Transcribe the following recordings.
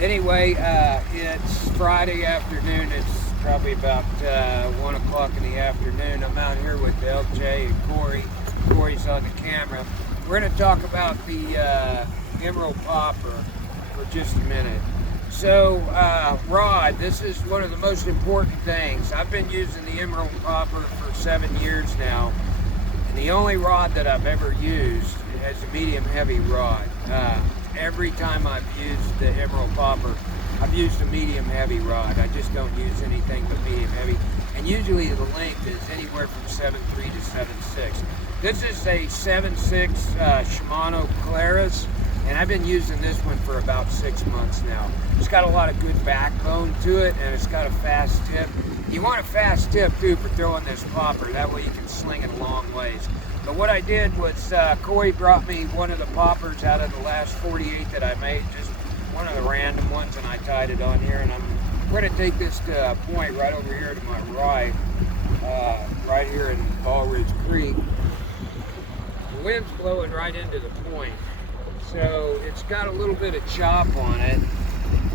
Anyway, it's Friday afternoon. It's probably about 1 o'clock in the afternoon. I'm out here with LJ and Corey. Corey's on the camera. We're going to talk about the Emerald Popper for just a minute. So, rod, this is one of the most important things. I've been using the Emerald Popper for 7 years now. And the only rod that I've ever used is a medium heavy rod. Every time I've used the Emerald Popper, I've used a medium heavy rod. I just don't use anything but medium heavy. And usually the length is anywhere from 7.3 to 7.6. This is a 7.6 Shimano Polaris, and I've been using this one for about 6 months now. It's got a lot of good backbone to it, and it's got a fast tip. You want a fast tip too for throwing this popper, that way you can sling it a long ways. But what I did was Corey brought me one of the poppers out of the last 48 that I made, just one of the random ones, and I tied it on here. And I'm going to take this to a point right over here to my right, right here in Ball Ridge Creek. The wind's blowing right into the point, so it's got a little bit of chop on it.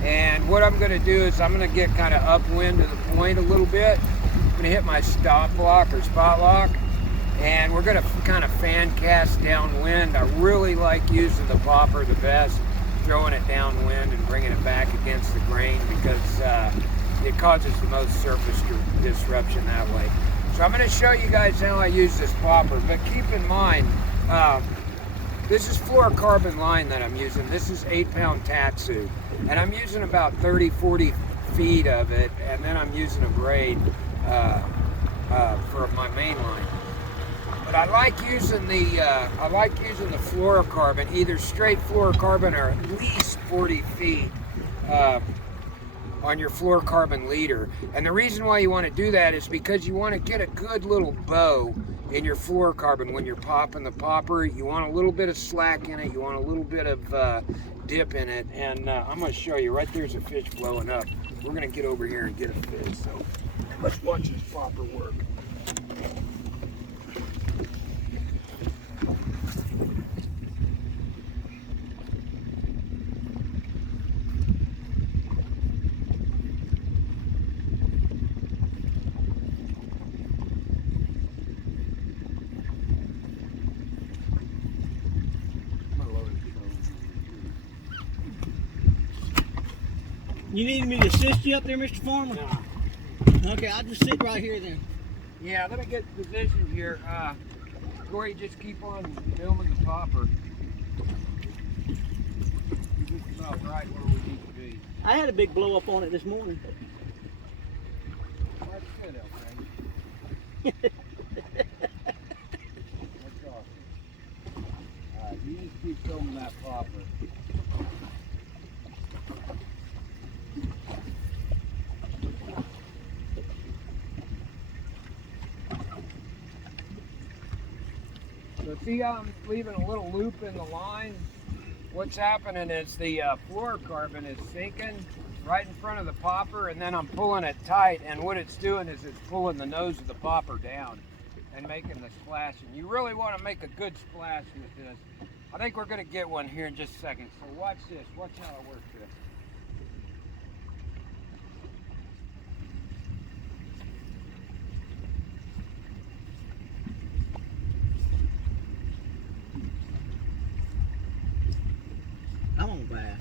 And what I'm going to do is I'm going to get kind of upwind of the point a little bit. I'm going to hit my stop lock or spot lock. And we're going to kind of fan cast downwind. I really like using the popper the best, throwing it downwind and bringing it back against the grain because it causes the most surface disruption that way. So I'm going to show you guys how I use this popper, but keep in mind, this is fluorocarbon line that I'm using. This is 8-pound Tatsu, and I'm using about 30-40 feet of it, and then I'm using a braid for my main line. But I like using the fluorocarbon, either straight fluorocarbon or at least 40 feet on your fluorocarbon leader. And the reason why you want to do that is because you want to get a good little bow in your fluorocarbon when you're popping the popper. You want a little bit of slack in it. You want a little bit of dip in it. And I'm going to show you. Right there's a fish blowing up. We're going to get over here and get a fish. So let's watch this popper work. You need me to assist you up there, Mr. Farmer? Nah. Okay, I'll just sit right here then. Yeah, let me get positioned here. Corey, just keep on filming the popper. You're just about right where we need to be. I had a big blow up on it this morning. That's good, okay. That's awesome. Alright, you just keep filming that popper. So see how I'm leaving a little loop in the line? What's happening is the fluorocarbon is sinking right in front of the popper, and then I'm pulling it tight, and what it's doing is it's pulling the nose of the popper down and making the splash. And you really want to make a good splash with this. I think we're going to get one here in just a second. So watch this. Watch how it works this. I'm on bass.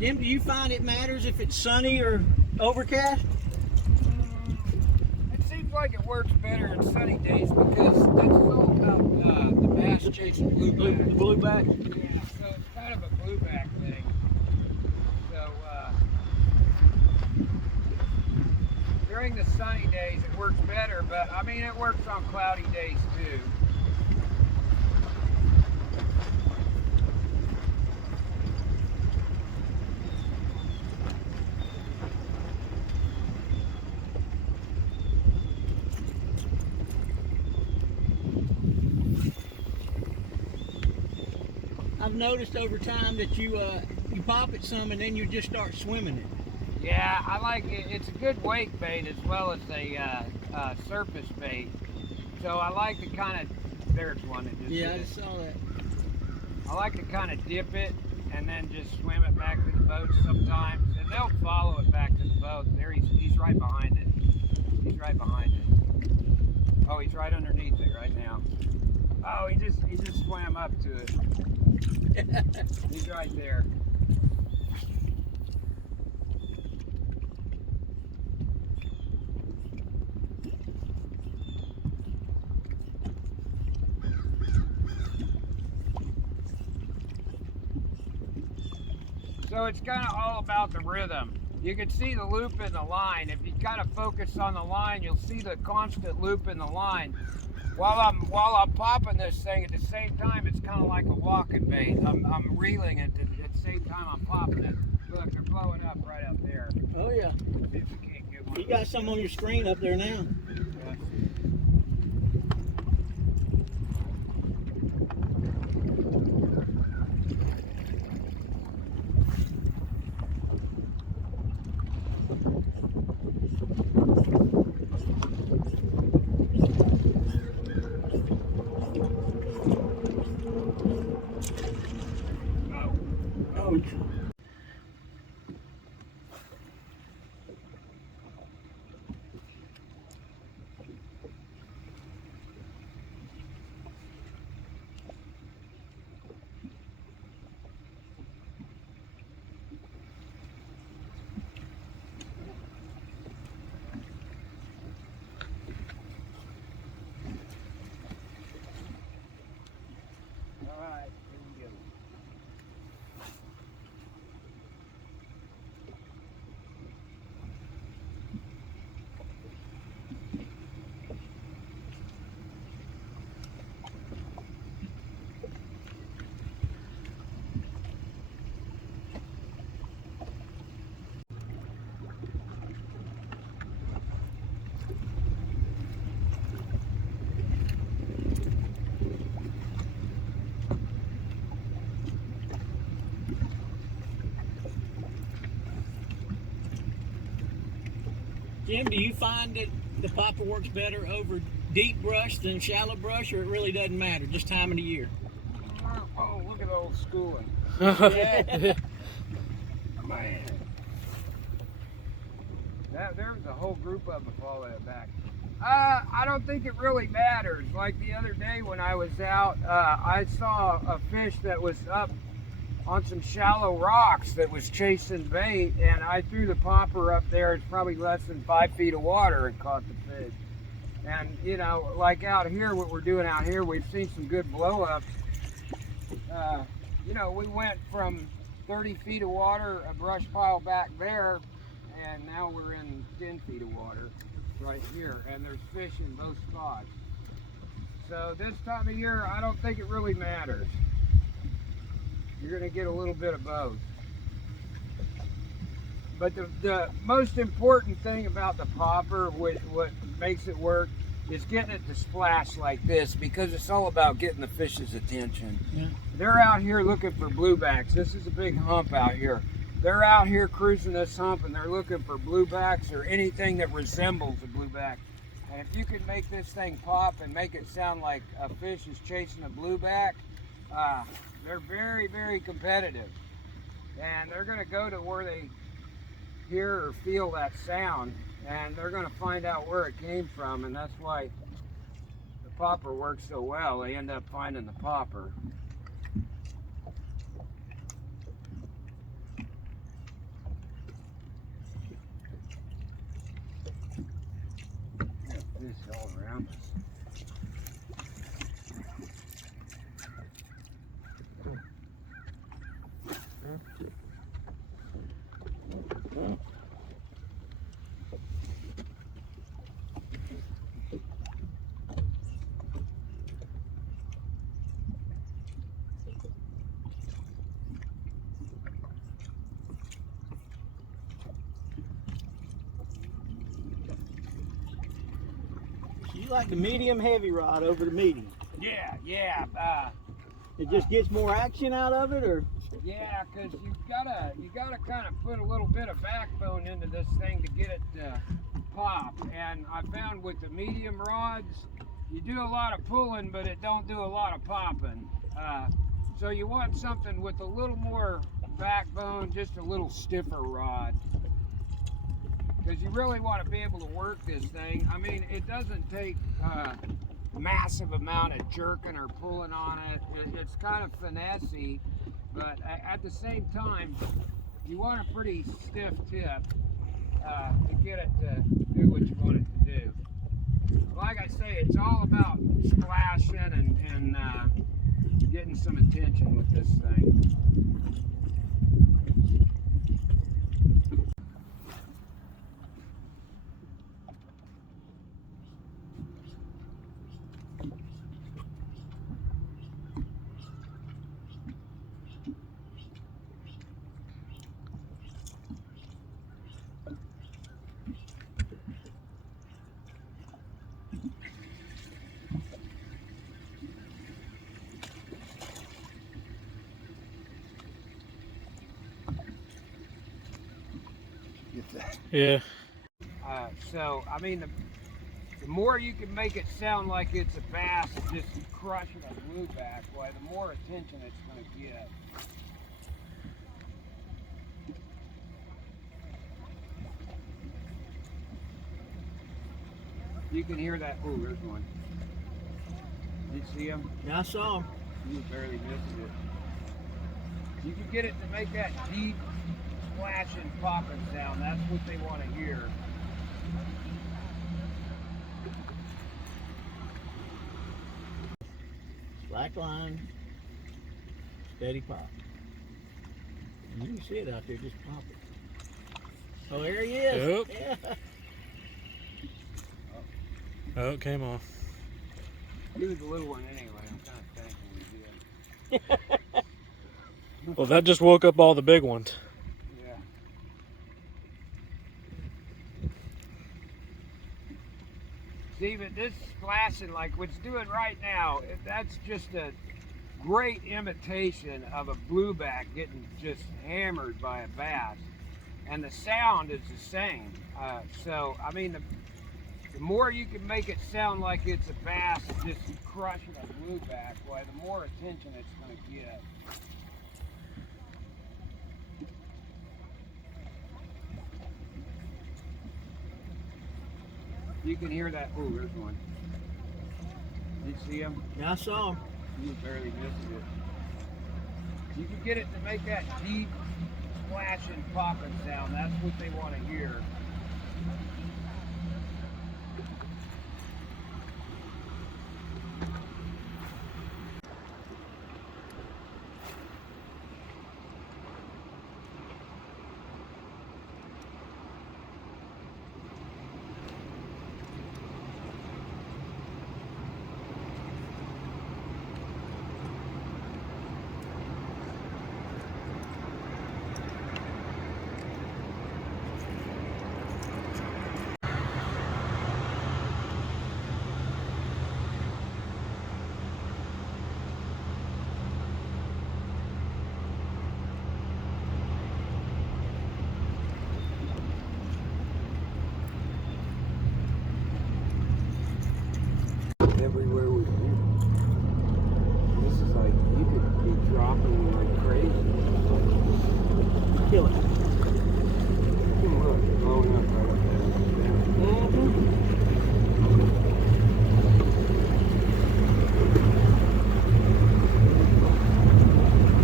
Jim, do you find it matters if it's sunny or overcast? It seems like it works better in sunny days because that's all about the bass chasing blueback. The blueback? Yeah, so it's kind of a blueback thing. So during the sunny days it works better, but I mean it works on cloudy days too. I've noticed over time that you pop it some and then you just start swimming it. Yeah, I like it. It's a good wake bait as well as a surface bait. So I like to kind of, there's one that just Yeah, I hit. just saw that. I like to kind of dip it and then just swim it back to the boat sometimes, and they'll follow it back to the boat. There, he's right behind it. He's right behind it. Oh, he's right underneath it right now. Oh, he just swam up to it. He's right there. So it's kind of all about the rhythm. You can see the loop in the line. If you kind of focus on the line, you'll see the constant loop in the line. While I'm popping this thing, at the same time, it's kind of like a walking bait. I'm reeling it at the same time I'm popping it. Look, they're blowing up right up there. Oh yeah. See if we can't get one. You got some on your screen up there now. Yeah. Oh. All right, here we go. Jim, do you find that the popper works better over deep brush than shallow brush, or it really doesn't matter, just time of the year? Oh, look at old schooling. Yeah. Man. There's a whole group of them follow that back. I don't think it really matters. Like the other day when I was out, I saw a fish that was up on some shallow rocks that was chasing bait, and I threw the popper up there. It's probably less than 5 feet of water and caught the fish. And you know, like out here, what we're doing out here, we've seen some good blow-ups. You know, we went from 30 feet of water, a brush pile back there, and now we're in 10 feet of water right here, and there's fish in both spots. So this time of year, I don't think it really matters. You're going to get a little bit of both. But the most important thing about the popper, what makes it work, is getting it to splash like this, because it's all about getting the fish's attention. Yeah. They're out here looking for bluebacks. This is a big hump out here. They're out here cruising this hump, and they're looking for bluebacks or anything that resembles a blueback. And if you can make this thing pop and make it sound like a fish is chasing a blueback, they're very, very competitive. And they're going to go to where they hear or feel that sound, and they're going to find out where it came from, and that's why the popper works so well. They end up finding the popper. Fish all around us. You like the medium heavy rod over the medium? Yeah. It just gets more action out of it, or? Yeah, because you gotta kind of put a little bit of backbone into this thing to get it to pop. And I found with the medium rods, you do a lot of pulling, but it don't do a lot of popping. So you want something with a little more backbone, just a little stiffer rod. Because you really want to be able to work this thing. I mean, it doesn't take massive amount of jerking or pulling on it. It's kind of finessey, but at the same time, you want a pretty stiff tip to get it to do what you want it to do. Like I say, it's all about splashing and getting some attention with this thing. Yeah. So, I mean, the more you can make it sound like it's a bass just crushing a blueback, why, the more attention it's going to get. You can hear that. Oh, there's one. Did you see him? Yeah, I saw him. You barely missed it. You can get it to make that deep splashing popping sound. That's what they want to hear. Slack line, steady pop. You can see it out there, just pop it. Oh, there he is. Yep. Yeah. Oh, it came off. He was a little one anyway. I'm kind of thankful he did. Well, that just woke up all the big ones. Yeah. See, but this splashing, like what's doing right now, that's just a great imitation of a blueback getting just hammered by a bass. And the sound is the same. So, I mean, the more you can make it sound like it's a bass just crushing a blueback, why, the more attention it's going to get. You can hear that. Oh, there's one. Did you see him? Yeah, I saw him. You barely missed it. You can get it to make that deep splashing popping sound. That's what they want to hear. Everywhere we went. This is like, you could be dropping like crazy. Kill it.